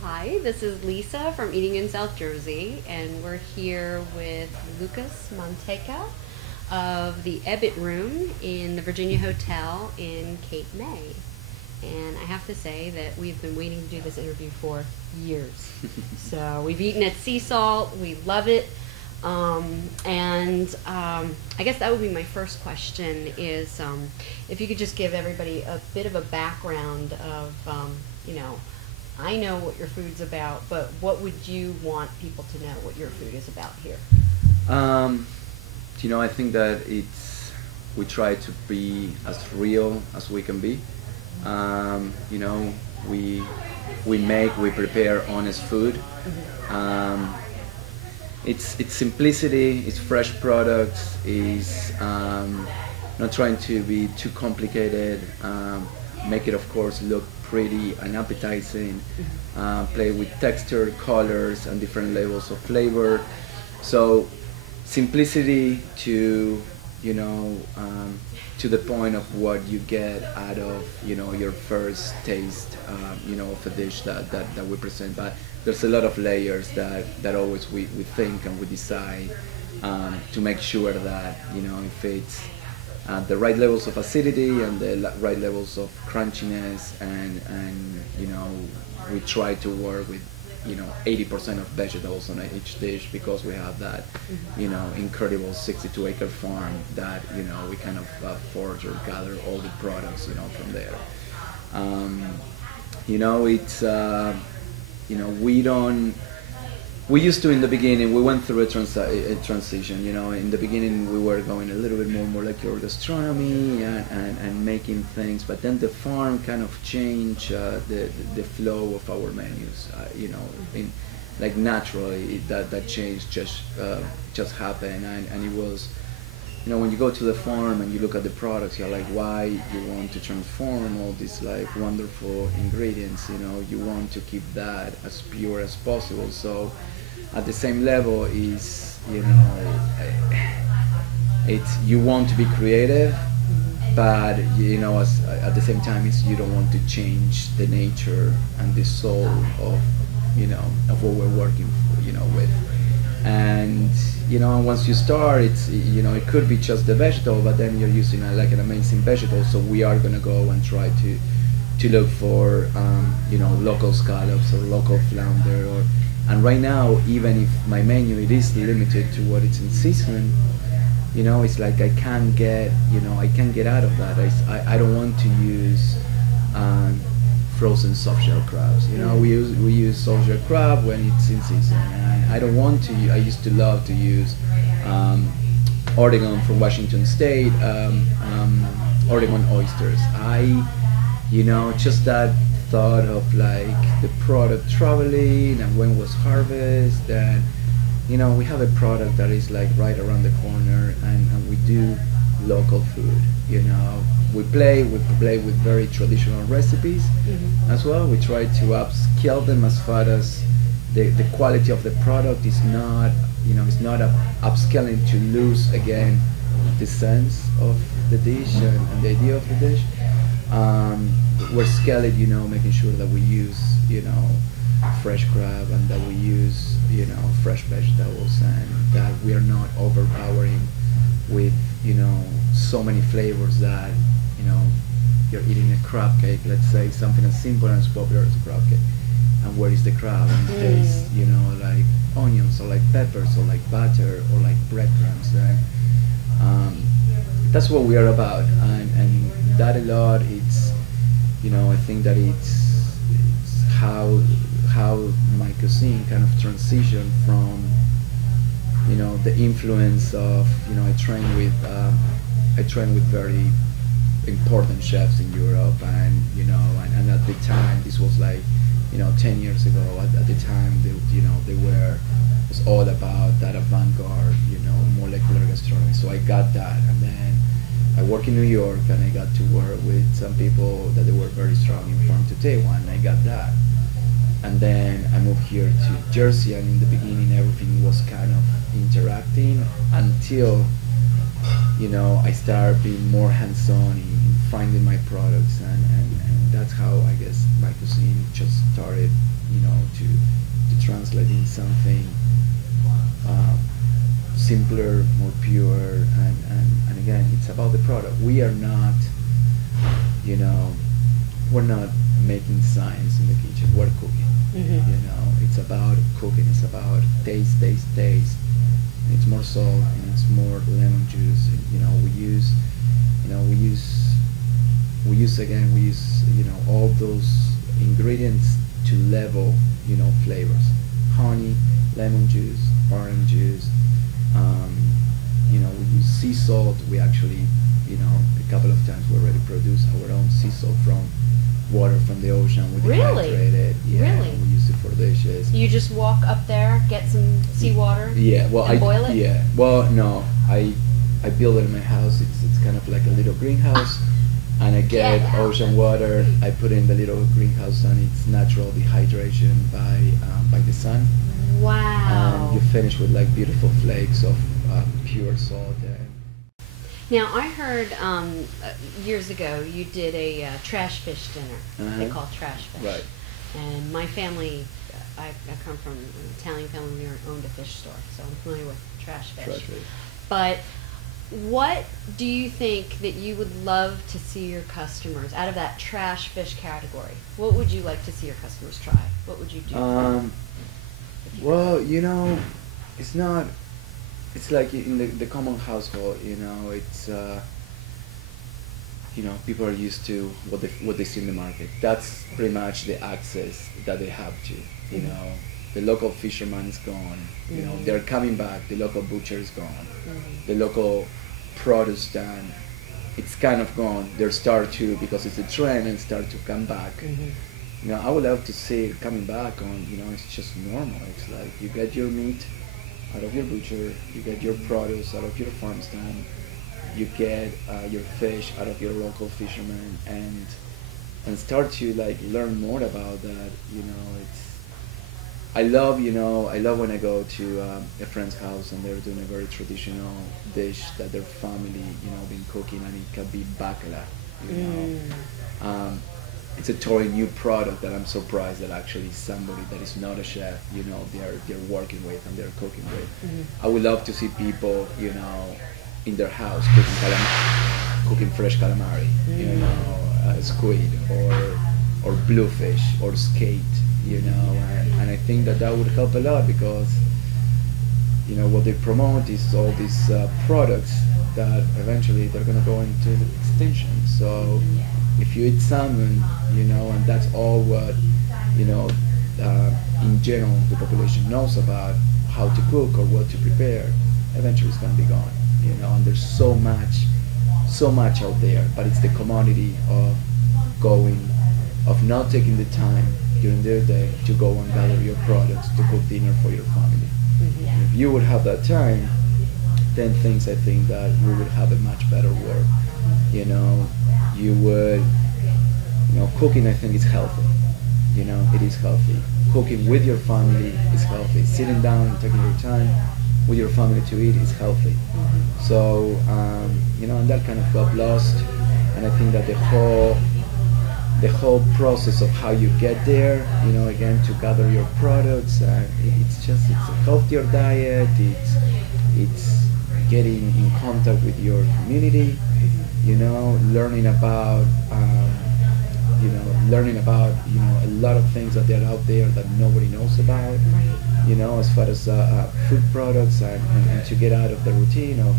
Hi, this is Lisa from Eating in South Jersey, and we're here with Lucas Manteca of the Ebbitt Room in the Virginia Hotel in Cape May. And I have to say that we've been waiting to do this interview for years. So we've eaten at Sea Salt, we love it. I guess that would be my first question is if you could just give everybody a bit of a background of, I know what your food's about, but what would you want people to know what your food is about here? I think that we try to be as real as we can be. We prepare honest food. It's simplicity, it's fresh products, it's not trying to be too complicated, make it of course look pretty and appetizing, play with texture, colors, and different levels of flavor. So simplicity to to the point of what you get out of your first taste of a dish that we present. But there's a lot of layers that always we think and we decide to make sure that if it's the right levels of acidity and the right levels of crunchiness, and we try to work with 80% of vegetables on each dish, because we have that incredible 62-acre farm that we kind of forage or gather all the products from there. We used to, in the beginning, we went through a transition. In the beginning we were going a little bit more molecular gastronomy and making things, but then the farm kind of changed the flow of our menus. Like naturally, that change just happened, and it was, when you go to the farm and you look at the products, you're like, why you want to transform all these like wonderful ingredients? You want to keep that as pure as possible. So at the same level is, it's, you want to be creative, but at the same time you don't want to change the nature and the soul of what we're working with. And once you start, it's it could be just the vegetable, but then you're using like an amazing vegetable. So we are gonna go and try to look for local scallops or local flounder, and right now, even if my menu it is limited to what it's in season, it's like I can't get out of that. I don't want to use frozen soft shell crabs. We use soft shell crab when it's in season, and I don't want to. I used to love to use Oregon from Washington State, Oregon oysters. Just that thought of like the product traveling and when was harvest, and we have a product that is like right around the corner, and we do local food. We play with very traditional recipes as well. We try to upscale them as far as the quality of the product is not, it's not upscaling to lose again the sense of the dish and the idea of the dish. We're scaling, making sure that we use, fresh crab, and that we use, fresh vegetables, and that we are not overpowering with, so many flavors that, you're eating a crab cake, let's say, something as simple and as popular as a crab cake. And where is the crab? And it tastes, like onions, or like peppers, or like butter, or like breadcrumbs. And that's what we are about. And that a lot, it's, I think that it's how my cuisine kind of transitioned from, the influence of, I train with very important chefs in Europe, and and at the time, this was like 10 years ago. At the time, they were, it was all about that avant-garde molecular gastronomy. So I got that, and then I work in New York, and I got to work with some people that they were very strong in farm to table, and I got that. And then I moved here to Jersey, and in the beginning everything was kind of interacting until I started being more hands-on in finding my products, and that's how I guess my cuisine just started to translate in something simpler, more pure, and again, it's about the product. We are not, we're not making science in the kitchen. We're cooking. It's about cooking. It's about taste, taste, taste. It's more salt and it's more lemon juice. And, we use all those ingredients to level flavors. Honey, lemon juice, orange juice. We use sea salt. We actually, a couple of times we already produced our own sea salt from water from the ocean. We dehydrate it. Yeah, Really? we use it for dishes. You just walk up there, get some seawater, Yeah, well, and boil it? Yeah, well, no, I build it in my house. It's kind of like a little greenhouse, and I get ocean water. I put it in the little greenhouse, and it's natural dehydration by the sun. Wow. And you finish with like beautiful flakes of pure salt. Now, I heard years ago you did a trash fish dinner. They call trash fish. Right. And my family, I come from an Italian family. We owned a fish store, so I'm familiar with trash fish. Trash fish. But what do you think that you would love to see your customers out of that trash fish category? What would you like to see your customers try? What would you do? Well, it's not. It's like in the common household, it's people are used to what they see in the market. That's pretty much the access that they have to. The local fisherman is gone. They're coming back. The local butcher is gone. The local produce stand, it's kind of gone. They're start to, because it's a trend, and start to come back. I would love to see it coming back on. It's just normal. It's like you get your meat out of your butcher, you get your produce out of your farm stand, you get your fish out of your local fisherman, and start to like learn more about that. I love when I go to a friend's house and they're doing a very traditional dish that their family been cooking, and it can be bacala. It's a totally new product that I'm surprised that actually somebody that is not a chef, they're working with and they're cooking with. I would love to see people, in their house cooking fresh calamari, squid or bluefish or skate, and I think that would help a lot, because what they promote is all these products that eventually they're going to go into extinction. So if you eat salmon, and that's all what, in general the population knows about how to cook or what to prepare, eventually it's going to be gone, and there's so much out there, but it's the commodity of not taking the time during their day to go and gather your products to cook dinner for your family. If you would have that time, then things, I think that we would have a much better world. You would, cooking, I think, is healthy. It is healthy. Cooking with your family is healthy. Sitting down and taking your time with your family to eat is healthy. So, and that kind of got lost. And I think that the whole process of how you get there, again, to gather your products, it's a healthier diet. It's getting in contact with your community, learning about a lot of things that are out there that nobody knows about, as far as food products, and to get out of the routine of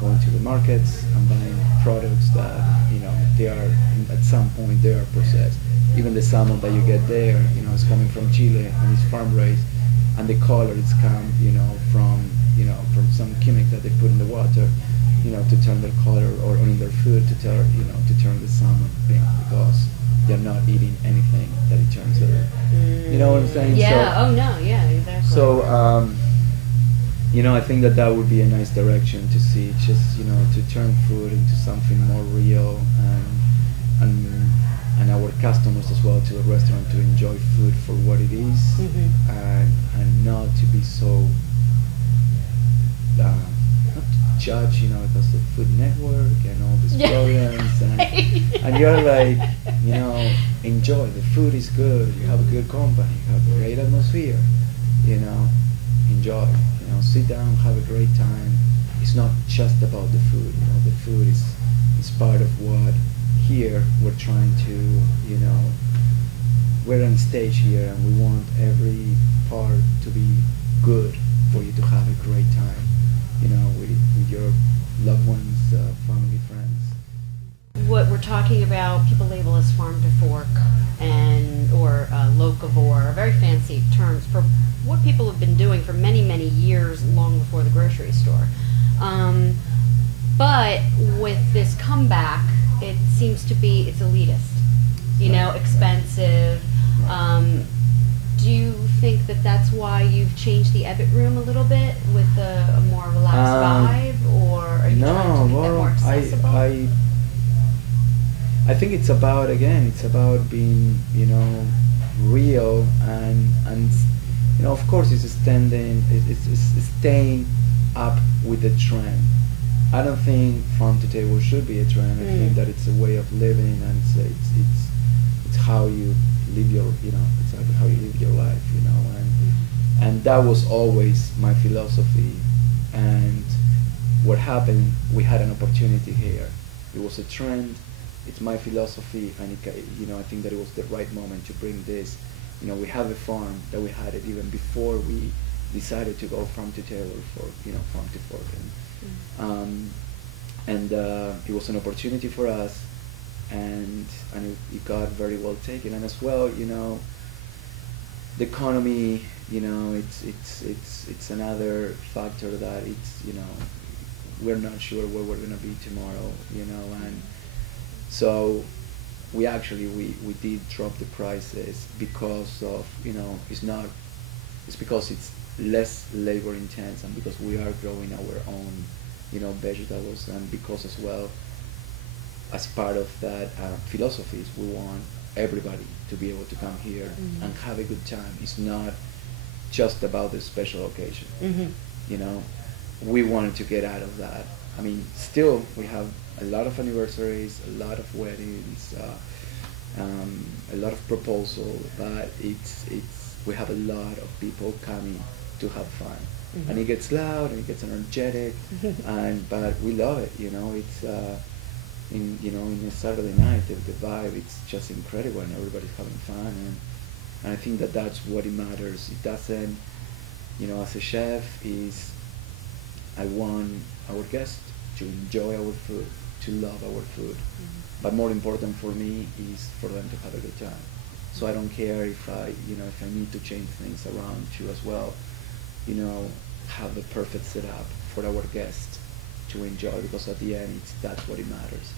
going to the markets and buying products that they are at some point they are processed. Even the salmon that you get there, is coming from Chile and it's farm raised, and the color it's come from some chemical that they put in the water, to turn their color, or in their food to turn the salmon pink, because they're not eating anything that it turns their. You know what I'm saying? Yeah. So, oh no. Yeah. Exactly. So I think that would be a nice direction to see, just to turn food into something more real, and our customers as well, to the restaurant, to enjoy food for what it is, and not to be so judge, because of Food Network and all these Yeah. programs, and you're like, enjoy. The food is good. You have a good company. You have a great atmosphere. Enjoy. Sit down, have a great time. It's not just about the food. The food is part of what here we're trying to, we're on stage here and we want every part to be good for you to have a great time, with your loved ones, family, friends. What we're talking about, people label as farm to fork or locavore, very fancy terms for what people have been doing for many, many years, long before the grocery store. But with this comeback, it seems to be, it's elitist, expensive. Do you think that that's why you've changed the Ebbitt Room a little bit with a more relaxed vibe, or are you trying to make that more accessible? I think it's about being, real and of course it's staying up with the trend. I don't think farm to table should be a trend. I think that it's a way of living, and it's how you live your, it's how you live your life, and that was always my philosophy. And what happened, we had an opportunity here. It was a trend. It's my philosophy, and I think that it was the right moment to bring this. We have a farm that we had it even before we decided to go farm to table for farm to fork, and it was an opportunity for us, and it got very well taken. And as well, the economy, it's another factor that we're not sure where we're gonna be tomorrow, and so we did drop the prices because of, it's because it's less labor intense, and because we are growing our own, vegetables, and because as well, as part of that philosophies, we want everybody to be able to come here and have a good time. It's not just about the special occasion. We wanted to get out of that. I mean, still we have a lot of anniversaries, a lot of weddings, a lot of proposals, but we have a lot of people coming to have fun, and it gets loud and it gets energetic, but we love it. It's in a Saturday night, the vibe, it's just incredible, and everybody's having fun, and I think that that's what it matters. It doesn't, as a chef, I want our guests to enjoy our food, to love our food, but more important for me is for them to have a good time. So I don't care if I need to change things around to as well, have the perfect setup for our guests to enjoy, because at the end, that's what it matters.